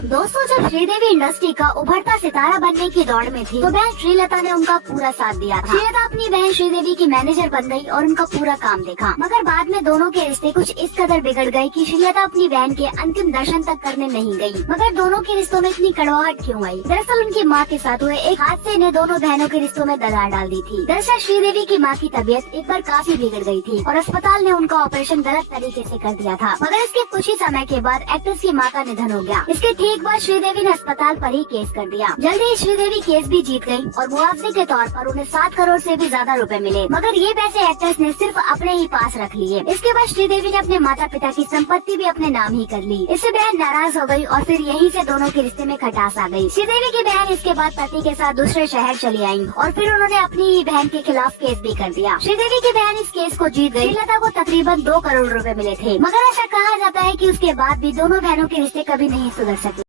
दोस्तों, जब श्रीदेवी इंडस्ट्री का उभरता सितारा बनने की दौड़ में थी तो बहन श्रीलता ने उनका पूरा साथ दिया था। श्रीलता अपनी बहन श्रीदेवी की मैनेजर बन गई और उनका पूरा काम देखा। मगर बाद में दोनों के रिश्ते कुछ इस कदर बिगड़ गए कि श्रीलता अपनी बहन के अंतिम दर्शन तक करने नहीं गई। मगर दोनों के रिश्तों में इतनी कड़वाहट क्यों आई? दरअसल उनकी माँ के साथ हुए एक हादसे ने दोनों बहनों के रिश्तों में दरार डाल दी थी। दरअसल श्रीदेवी की माँ की तबीयत एक बार काफी बिगड़ गई थी और अस्पताल ने उनका ऑपरेशन गलत तरीके से कर दिया था। मगर इसके कुछ ही समय के बाद एक्ट्रेस की माँ का निधन हो गया। इसके ठीक बाद श्रीदेवी ने अस्पताल पर ही केस कर दिया। जल्दी ही श्रीदेवी केस भी जीत गई और मुआवजे के तौर पर उन्हें 7 करोड़ से भी ज्यादा रुपए मिले। मगर ये पैसे एक्ट्रेस ने सिर्फ अपने ही पास रख लिए। इसके बाद श्रीदेवी ने अपने माता पिता की संपत्ति भी अपने नाम ही कर ली। इससे बहन नाराज हो गई और फिर यहीं से दोनों के रिश्ते में खटास आ गई। श्रीदेवी की बहन इसके बाद पति के साथ दूसरे शहर चली आई और फिर उन्होंने अपनी ही बहन के खिलाफ केस भी कर दिया। श्रीदेवी की बहन इस केस को जीत गई। श्रीलता को तकरीबन 2 करोड़ रुपए मिले थे। मगर ऐसा कहा जाता है कि उसके बाद भी दोनों बहनों के रिश्ते कभी नहीं सुधर सके।